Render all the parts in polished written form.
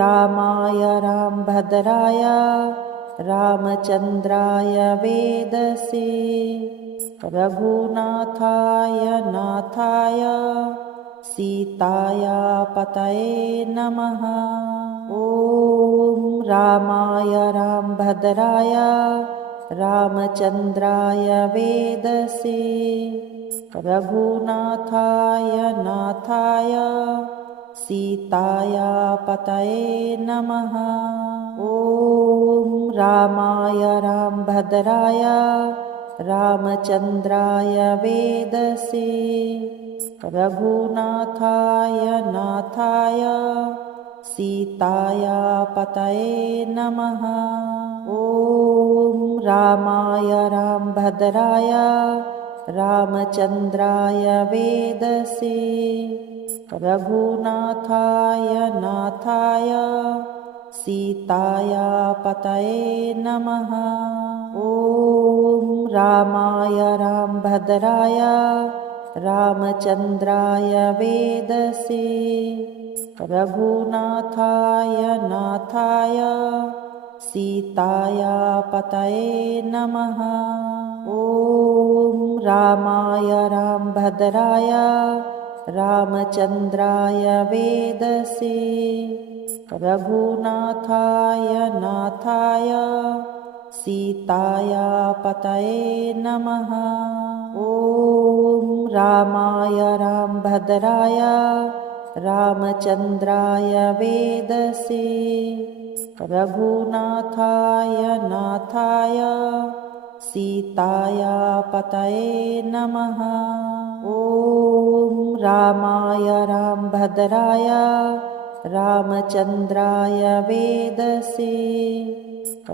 रामाय रामभद्राय रामचन्द्राय वेदसे रघुनाथाय नाथाय सीताया पतये नमः। ॐ रामाय रामभद्राय रामचन्द्राय वेदसे रघुनाथाय नाथाय सीताया पतये नमः। ॐ रामाय रामभद्राय रामचन्द्राय वेदसे रघुनाथाय नाथाय सीताया पतये नमः। ॐ रामाय रामभद्राय रामचन्द्राय वेदसे रघुनाथाय नाथाय सीताया पतये नमः। ॐ रामाय रामभद्राय रामचन्द्राय वेदसे रघुनाथाय नाथाय सीताया पतये नमः। ॐ रामाय रामभद्राय रामचन्द्राय वेदसे रघुनाथाय नाथाय सीताया पतये नमः। ॐ रामाय रामभद्राय रामचन्द्राय वेदसे रघुनाथाय नाथाय सीताया पतये नमः। ॐ रामाय रामभद्राय रामचन्द्राय वेदसे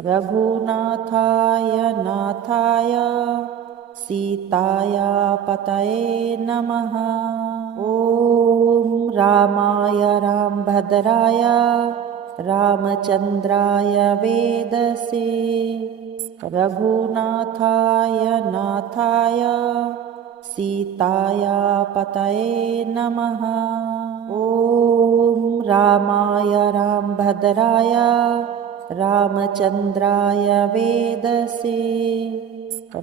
रघुनाथाय नाथाय सीताया पतये नमः। ॐ रामाय रामभद्राय रामचन्द्राय वेदसे रघुनाथाय नाथाय सीताया पतये नमः। ॐ रामाय रामभद्राय रामचन्द्राय वेदसे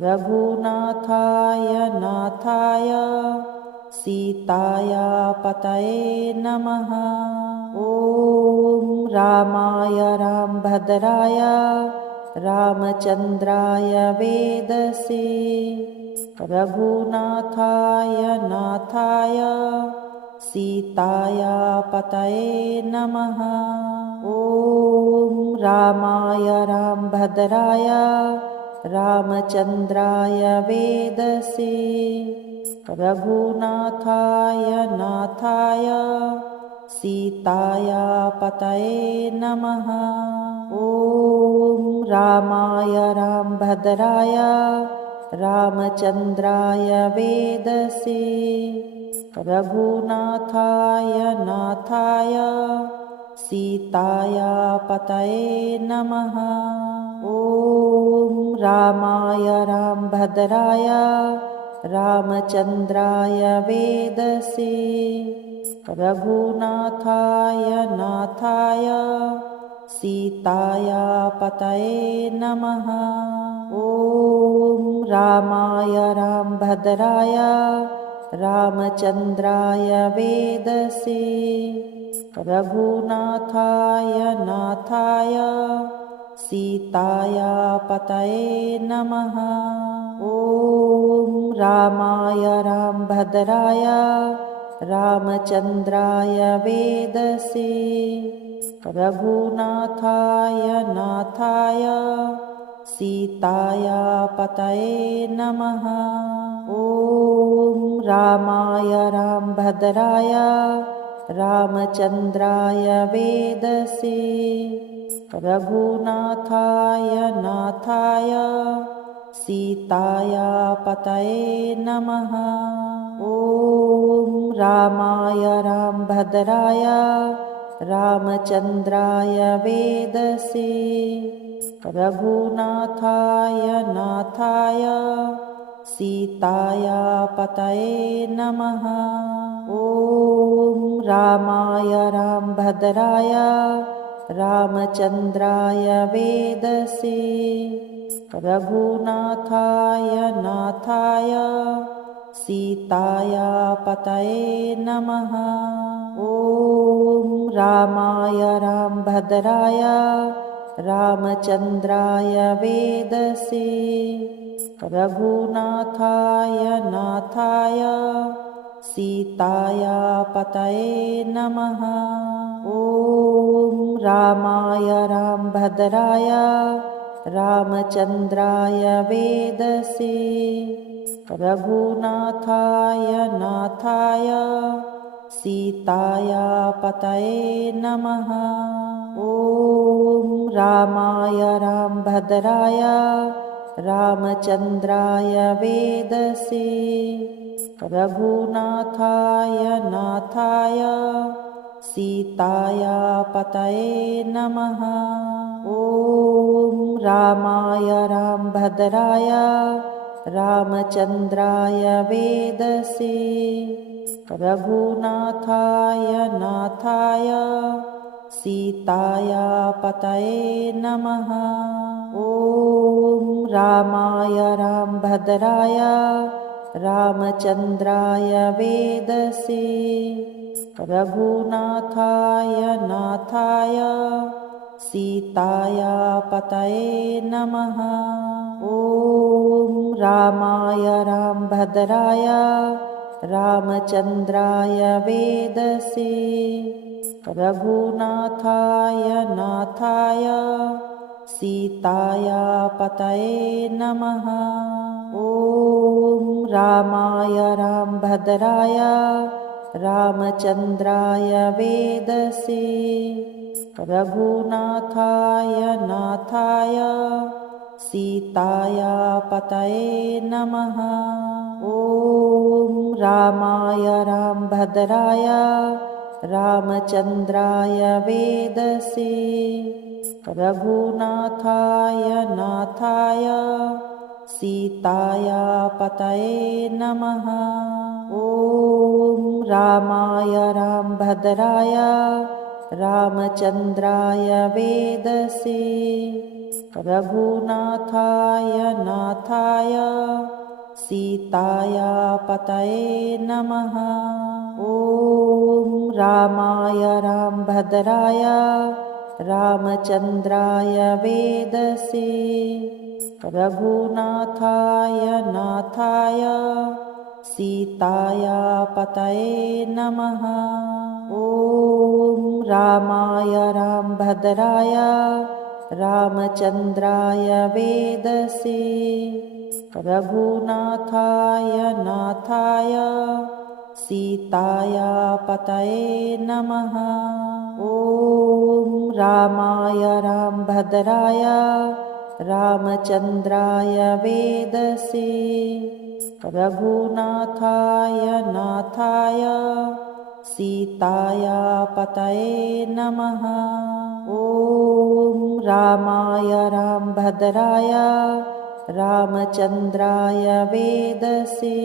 रघुनाथाय नाथाय सीताया पतये नमः। ॐ रामाय रामभद्राय रामचन्द्राय वेदसे रघुनाथाय नाथाय सीताया पतये नमः। ॐ रामाय रामभद्राय रामचन्द्राय वेदसे रघुनाथाय नाथाय सीताया पतये नमः। ॐ रामाय रामभद्राय रामचन्द्राय वेदसे रघुनाथाय नाथाय सीताया पतये नमः। ॐ रामाय रामभद्राय रामचन्द्राय वेदसे रघुनाथाय नाथाय सीताया पतये नमः। ॐ रामाय रामभद्राय रामचन्द्राय वेदसे रघुनाथाय नाथाय सीताया पतये नमः। ॐ रामाय रामभद्राय रामचन्द्राय वेदसे रघुनाथाय नाथाय सीताया पतये नमः। ॐ रामाय रामभद्राय रामचन्द्राय वेदसे रघुनाथाय नाथाय सीताया पतये नमः। ॐ रामाय रामभद्राय रामचन्द्राय वेदसे रघुनाथाय नाथाय सीताया पतये नमः। ॐ रामाय रामभद्राय रामचन्द्राय वेदसे रघुनाथाय नाथाय सीताया पतये नमः। ॐ रामाय रामभद्राय रामचन्द्राय वेदसे रघुनाथाय नाथाय सीताया पतये नमः। ॐ रामाय रामभद्राय रामचन्द्राय वेदसे रघुनाथाय नाथाय सीताया पतये नमः। ॐ रामाय रामभद्राय रामचन्द्राय वेदसे रघुनाथाय नाथाय सीताया पतये नमः। ॐ रामाय रामभद्राय रामचन्द्राय वेदसे रघुनाथाय नाथाय सीताया पतये नमः। ॐ रामाय रामभद्राय रामचन्द्राय वेदसे रघुनाथाय नाथाय सीताया पतये नमः। ॐ रामाय रामभद्राय रामचन्द्राय वेदसे रघुनाथाय नाथाय सीताया पतये नमः। ॐ रामाय रामभद्राय रामचन्द्राय वेदसे रघुनाथाय नाथाय सीताया पतये नमः। ॐ रामाय रामभद्राय रामचन्द्राय वेदसे रघुनाथाय नाथाय सीताया पतये नमः। ॐ रामाय रामभद्राय रामचन्द्राय वेदसे रघुनाथाय नाथाय सीताया पतये नमः। ॐ रामाय रामभद्राय रामचन्द्राय वेदसे रघुनाथाय नाथाय सीताया पतये नमः। ॐ रामाय रामभद्राय रामचन्द्राय वेदसे रघुनाथाय नाथाय सीताया पतये नमः। ॐ रामाय रामभद्राय रामचन्द्राय वेदसे रघुनाथाय नाथाय सीताया पतये नमः। ॐ रामाय रामभद्राय रामचन्द्राय वेदसे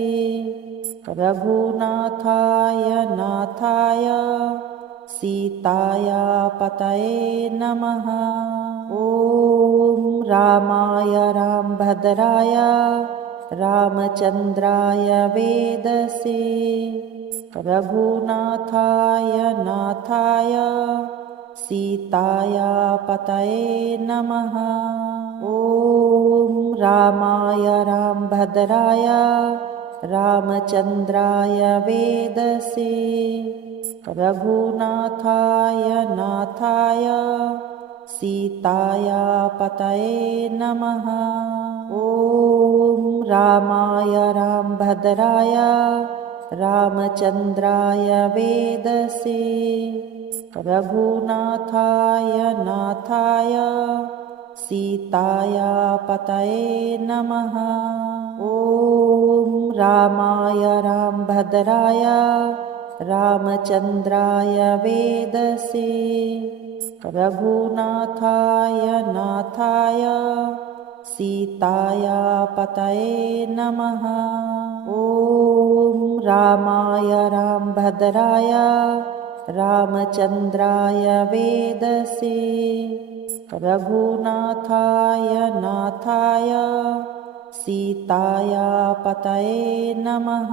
रघुनाथाय नाथाय सीताया पतये नमः। ॐ रामाय रामभद्राय रामचन्द्राय वेदसे रघुनाथाय नाथाय सीताया पतये नमः। ॐ रामाय रामभद्राय रामचन्द्राय वेदसे रघुनाथाय नाथाय सीताया पतये नमः। ॐ रामाय रामभद्राय रामचन्द्राय वेदसे रघुनाथाय नाथाय सीताया पतये नमः। ॐ रामाय रामभद्राय रामचन्द्राय वेदसे रघुनाथाय नाथाय सीताया पतये नमः। ॐ रामाय रामभद्राय रामचन्द्राय वेदसे रघुनाथाय नाथाय सीताया पतये नमः।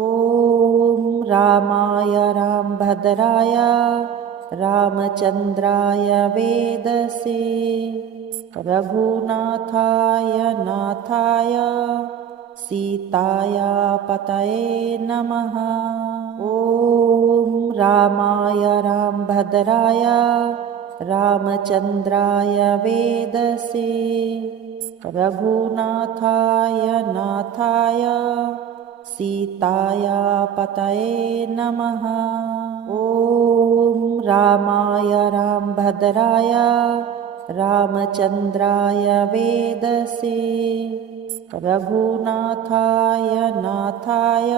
ॐ रामाय रामभद्राय रामचन्द्राय वेदसे रघुनाथाय नाथाय सीताया पतये नमः। ॐ रामाय रामभद्राय रामचन्द्राय वेदसे रघुनाथाय नाथाय सीताया पतये नमः। ॐ रामाय रामभद्राय रामचन्द्राय वेदसे रघुनाथाय नाथाय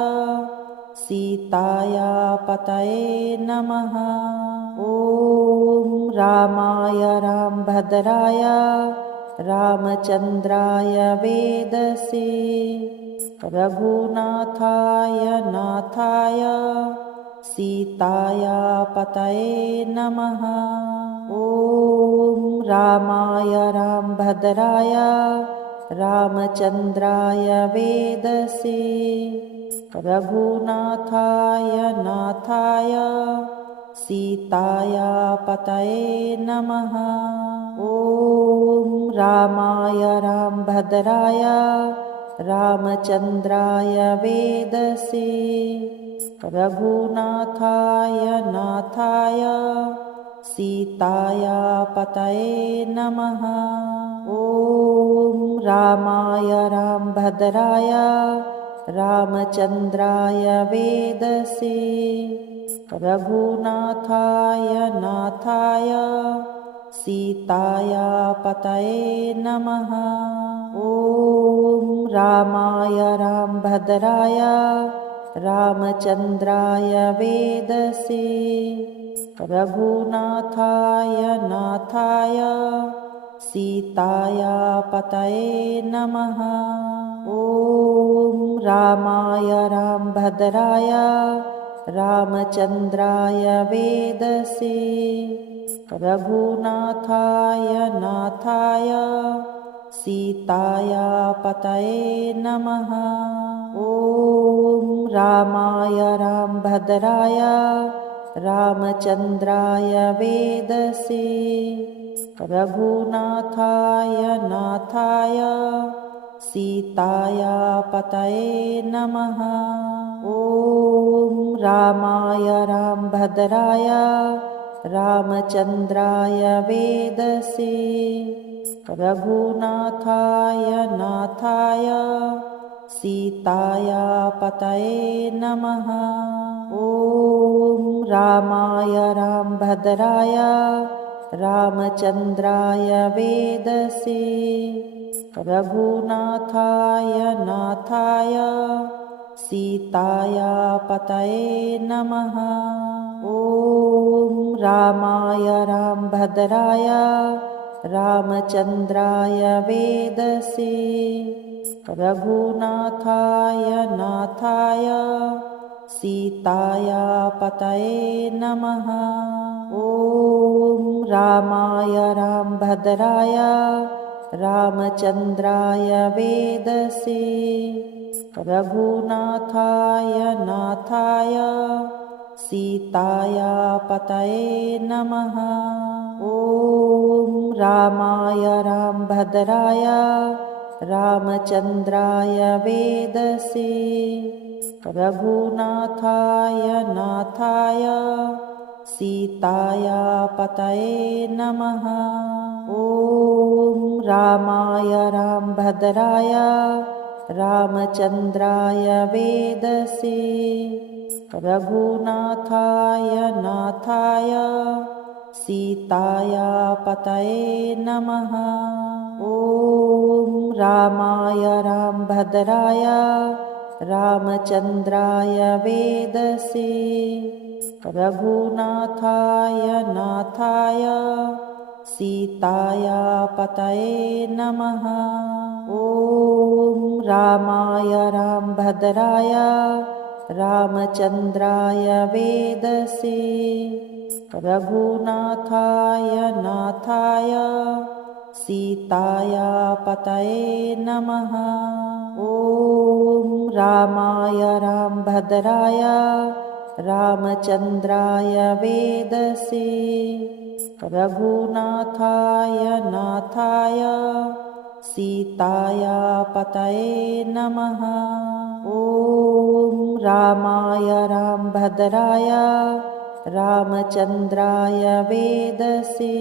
सीताया पतये नमः। ॐ रामाय रामभद्राय रामचन्द्राय वेदसे रघुनाथाय नाथाय सीताया पतये नमः। ॐ रामाय रामभद्राय रामचन्द्राय वेदसे रघुनाथाय नाथाय सीताया पतये नमः। ॐ रामाय रामभद्राय रामचन्द्राय वेदसे रघुनाथाय नाथाय सीताया पतये नमः। ॐ रामाय रामभद्राय रामचन्द्राय वेदसे रघुनाथाय नाथाय सीताया पतये नमः। ॐ रामाय रामभद्राय रामचन्द्राय वेदसे रघुनाथाय नाथाय सीताया पतये नमः। ॐ रामाय रामभद्राय रामचन्द्राय वेदसे रघुनाथाय नाथाय सीताया पतये नमः। ॐ रामाय रामभद्राय रामचन्द्राय वेदसे रघुनाथाय नाथाय सीताया पतये नमः। ॐ रामाय रामभद्राय रामचन्द्राय वेदसे रघुनाथाय नाथाय सीताया पतये नमः। ॐ रामाय रामभद्राय रामचन्द्राय वेदसे रघुनाथाय नाथाय सीताया पतये नमः। ॐ रामाय रामभद्राय रामचन्द्राय वेदसे रघुनाथाय नाथाय सीताया पतये नमः। ॐ रामाय रामभद्राय रामचन्द्राय वेदसे रघुनाथाय नाथाय सीताया पतये नमः। ॐ रामाय रामभद्राय रामचन्द्राय वेदसे रघुनाथाय नाथाय सीताया पतये नमः। ॐ रामाय रामभद्राय रामचन्द्राय वेदसे रघुनाथाय नाथाय सीताया पतये नमः। ॐ रामाय रामभद्राय रामचन्द्राय वेदसे रघुनाथाय नाथाय सीताया पतये नमः। ॐ रामाय रामभद्राय रामचन्द्राय वेदसे रघुनाथाय नाथाय सीताया पतये नमः। ॐ रामाय रामभद्राय रामचन्द्राय वेदसे रघुनाथाय नाथाय सीताया पतये नमः। ॐ रामाय रामभद्राय रामचन्द्राय वेदसे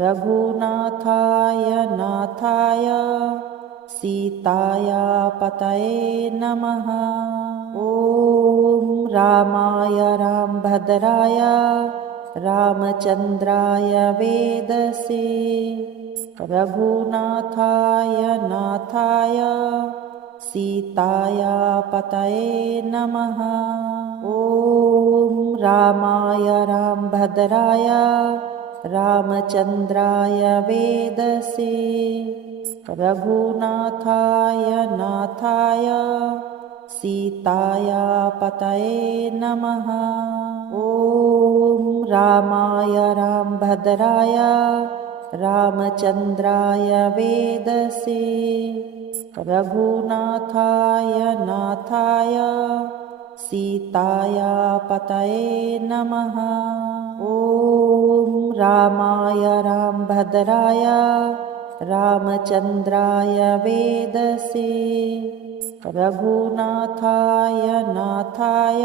रघुनाथाय नाथाय सीताया पतये नमः। ॐ रामाय रामभद्राय रामचन्द्राय वेदसे रघुनाथाय नाथाय सीताया पतये नमः। ॐ रामाय रामभद्राय रामचन्द्राय वेदसे रघुनाथाय नाथाय सीताया पतये नमः। ॐ रामाय रामभद्राय रामचन्द्राय वेदसे रघुनाथाय नाथाय सीताया पतये नमः। ॐ रामाय रामभद्राय रामचन्द्राय वेदसे रघुनाथाय नाथाय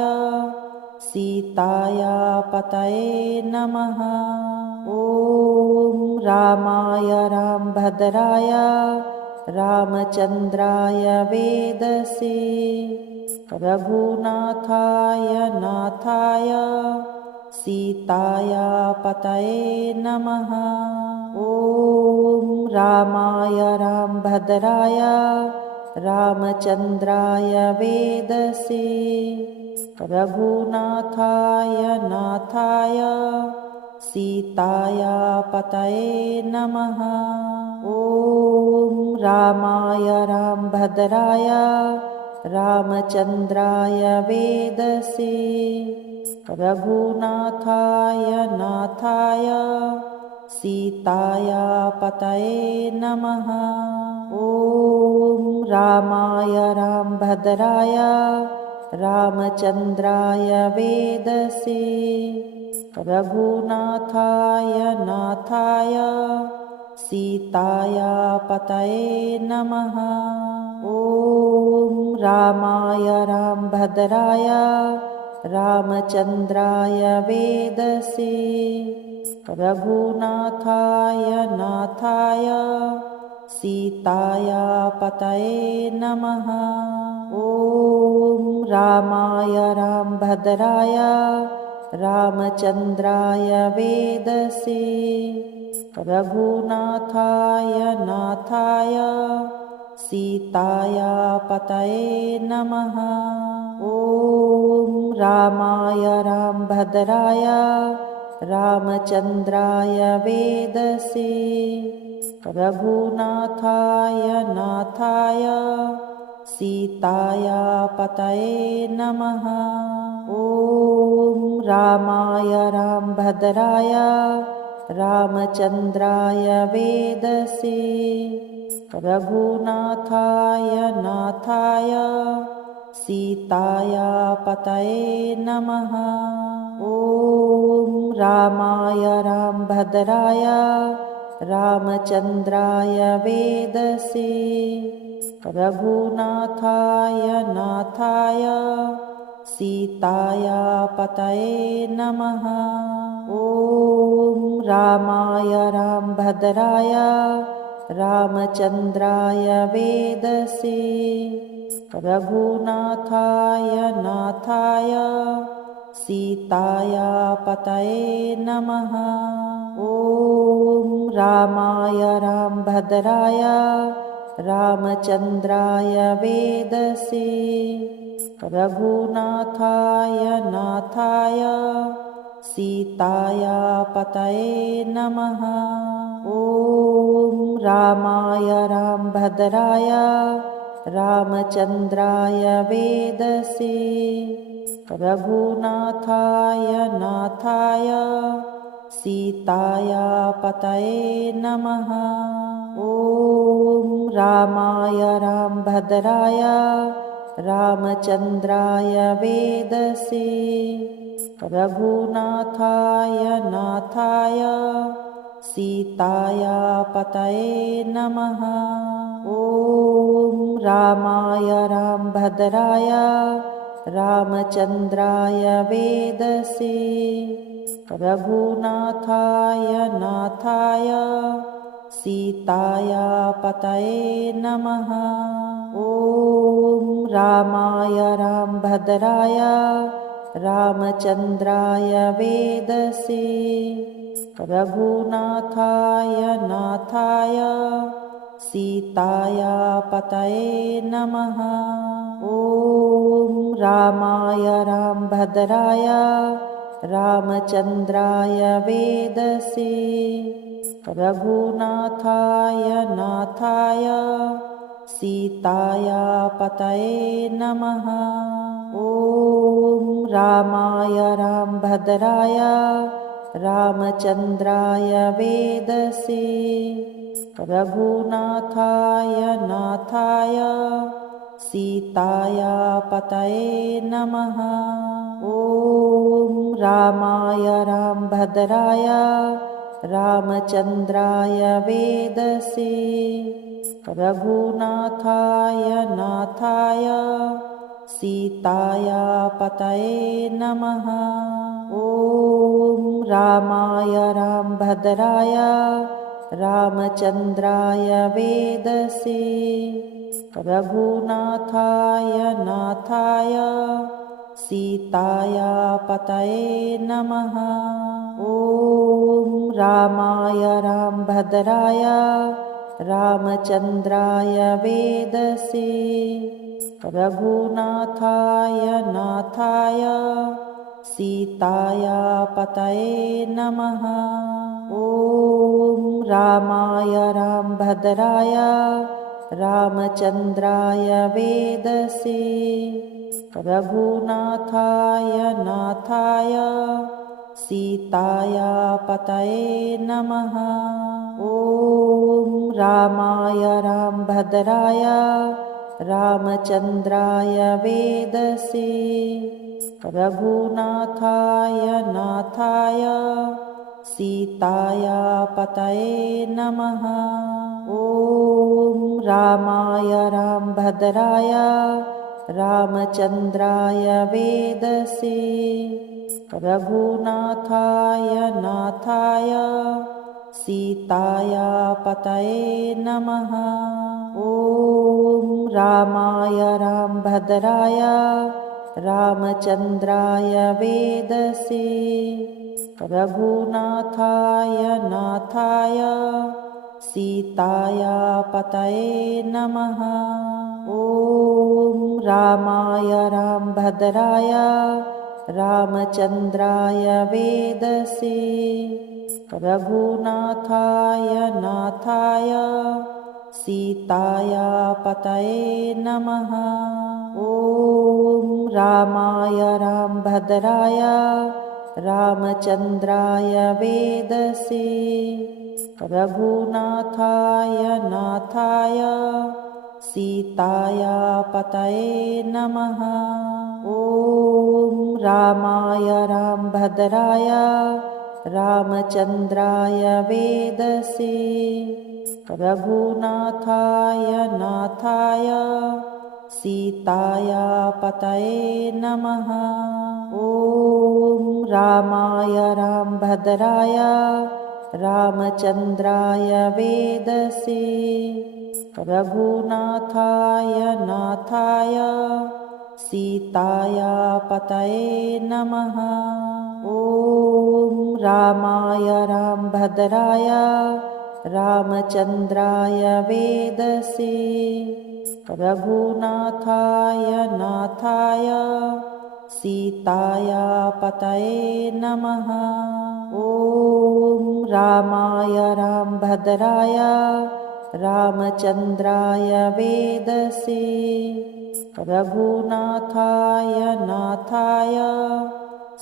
सीताया पतये नमः। ॐ रामाय रामभद्राय रामचन्द्राय वेदसे रघुनाथाय नाथाय सीताया पतये नमः। ॐ रामाय रामभद्राय रामचन्द्राय वेदसे रघुनाथाय नाथाय सीताया पतये नमः। ॐ रामाय रामभद्राय रामचन्द्राय वेदसे रघुनाथाय नाथाय सीताया पतये नमः। ॐ रामाय रामभद्राय रामचन्द्राय वेदसे रघुनाथाय नाथाय सीताया पतये नमः। ॐ रामाय रामभद्राय रामचन्द्राय वेदसे रघुनाथाय नाथाय सीताया पतये नमः। ॐ रामाय रामभद्राय रामचन्द्राय वेदसे रघुनाथाय नाथाय सीताया पतये नमः। ॐ रामाय रामभद्राय रामचन्द्राय वेदसे रघुनाथाय नाथाय सीताया पतये नमः। ॐ रामाय रामभद्राय रामचन्द्राय वेदसे रघुनाथाय नाथाय सीताया पतये नमः। ॐ रामाय रामभद्राय रामचन्द्राय वेदसे रघुनाथाय नाथाय सीताया पतये नमः। ॐ रामाय रामभद्राय रामचन्द्राय वेदसे रघुनाथाय नाथाय सीताया पतये नमः। ॐ रामाय रामभद्राय रामचन्द्राय वेदसे रघुनाथाय नाथाय सीताया पतये नमः। ॐ रामाय रामभद्राय रामचन्द्राय वेदसे रघुनाथाय नाथाय सीताया पतये नमः। ॐ रामाय रामभद्राय रामचन्द्राय वेदसे रघुनाथाय नाथाय सीताया पतये नमः। ॐ रामाय रामभद्राय रामचन्द्राय वेदसे रघुनाथाय नाथाय सीताया पतये नमः। ॐ रामाय रामभद्राय रामचन्द्राय वेदसे रघुनाथाय नाथाय सीताया पतये नमः। ॐ रामाय रामभद्राय रामचन्द्राय वेदसे रघुनाथाय नाथाय सीताया पतये नमः। ॐ रामाय रामभद्राय रामचन्द्राय वेदसे रघुनाथाय नाथाय सीताया पतये नमः। ॐ रामाय रामभद्राय रामचन्द्राय वेदसे रघुनाथाय नाथाय सीताया पतये नमः। ॐ रामाय रामभद्राय रामचन्द्राय वेदसे रघुनाथाय नाथाय सीताया पतये नमः। ॐ रामाय रामभद्राय रामचन्द्राय वेदसे रघुनाथाय नाथाय सीताया पतये नमः। ॐ रामाय रामभद्राय रामचन्द्राय वेदसे रघुनाथाय नाथाय सीताया पतये नमः। ॐ रामाय रामभद्राय रामचन्द्राय वेदसे रघुनाथाय नाथाय सीताया पतये नमः। ॐ रामाय रामभद्राय रामचन्द्राय वेदसे रघुनाथाय नाथाय सीताया पतये नमः। ॐ रामाय रामभद्राय रामचन्द्राय वेदसे रघुनाथाय नाथाय सीताया पतये नमः। ॐ रामाय रामभद्राय रामचन्द्राय वेदसे रघुनाथाय नाथाय सीताया पतये नमः। ॐ रामाय रामभद्राय रामचन्द्राय वेदसे रघुनाथाय नाथाय सीताया पतये नमः। ॐ रामाय रामभद्राय रामचन्द्राय वेदसे रघुनाथाय नाथाय सीताया पतये नमः। ॐ रामाय रामभद्राय रामचन्द्राय वेदसे रघुनाथाय नाथाय सीताया पतये नमः। ॐ रामाय रामभद्राय रामचन्द्राय वेदसे रघुनाथाय नाथाय सीताया पतये नमः। ॐ रामाय रामभद्राय रामचन्द्राय वेदसे रघुनाथाय नाथाय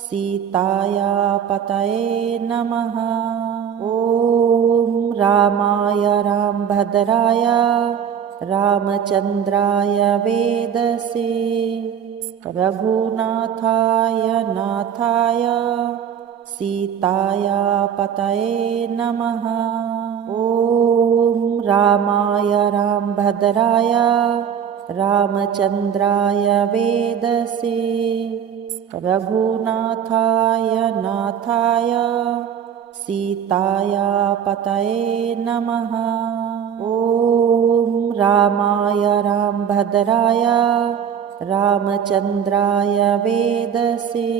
सीताया पतये नमः। ॐ रामाय रामभद्राय रामचन्द्राय वेदसे रघुनाथाय नाथाय सीताया पतये नमः। ॐ रामाय रामभद्राय रामचन्द्राय वेदसे रघुनाथाय नाथाय सीताया पतये नमः। ॐ रामाय रामभद्राय रामचन्द्राय वेदसे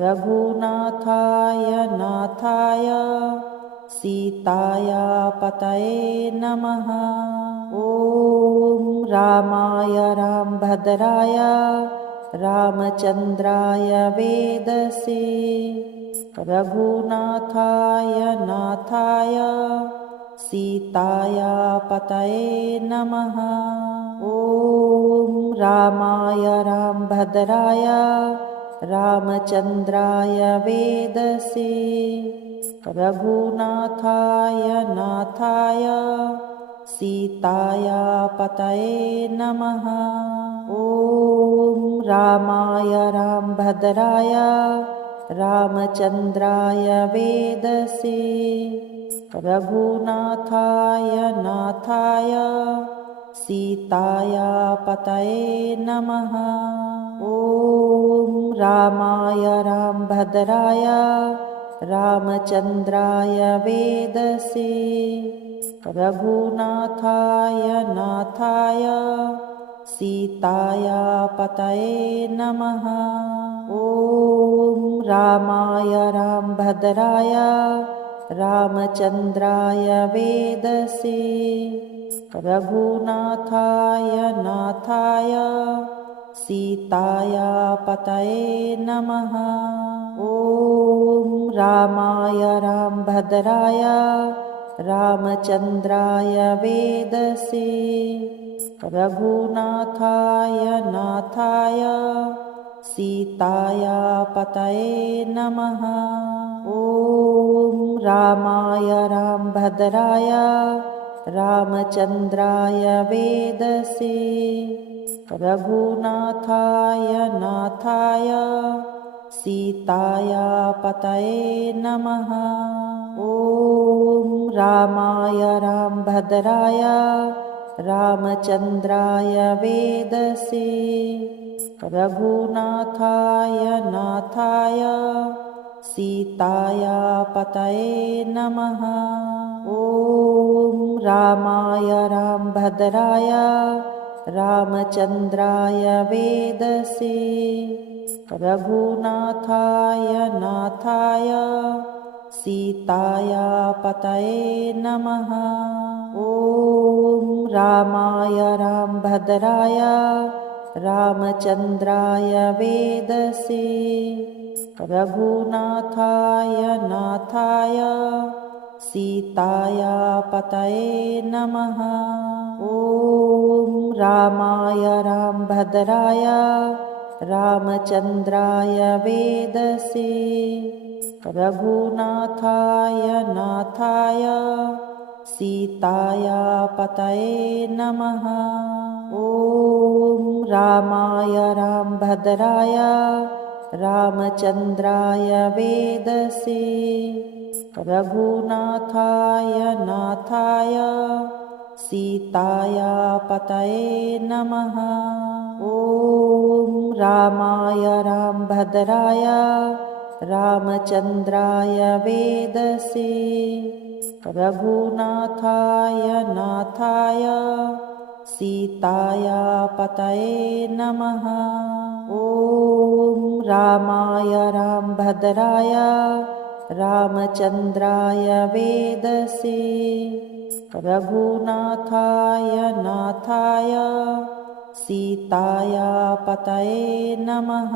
रघुनाथाय नाथाय सीताया पतये नमः। ॐ रामाय रामभद्राय रामचन्द्राय वेदसे रघुनाथाय नाथाय सीताया पतये नमः। ॐ रामाय रामभद्राय रामचन्द्राय वेदसे रघुनाथाय नाथाय सीताया पतये नमः। ॐ रामाय रामभद्राय रामचन्द्राय वेदसे रघुनाथाय नाथाय सीताया पतये नमः। ॐ रामाय रामभद्राय रामचन्द्राय वेदसे रघुनाथाय नाथाय सीताया पतये नमः। ॐ रामाय रामभद्राय रामचन्द्राय वेदसे रघुनाथाय नाथाय सीताया पतये नमः। ॐ रामाय रामभद्राय रामचन्द्राय वेदसे रघुनाथाय नाथाय सीताया पतये नमः। ॐ रामाय रामभद्राय रामचन्द्राय वेदसे रघुनाथाय नाथाय सीताया पतये नमः। ॐ रामाय रामभद्राय रामचन्द्राय वेदसे रघुनाथाय नाथाय सीताया पतये नमः। ॐ रामाय रामभद्राय रामचन्द्राय वेदसे रघुनाथाय नाथाय सीताया पतये नमः। ॐ रामाय रामभद्राय रामचन्द्राय वेदसे रघुनाथाय नाथाय सीताया पतये नमः। ॐ रामाय रामभद्राय रामचन्द्राय वेदसे रघुनाथाय नाथाय सीताया पतये नमः। ॐ रामाय रामभद्राय रामचन्द्राय वेदसे रघुनाथाय नाथाय सीताया पतये नमः। ॐ रामाय रामभद्राय रामचन्द्राय वेदसे रघुनाथाय नाथाय सीताया पतये नमः। ॐ रामाय रामभद्राय रामचन्द्राय वेदसे रघुनाथाय नाथाय सीताया पतये नमः।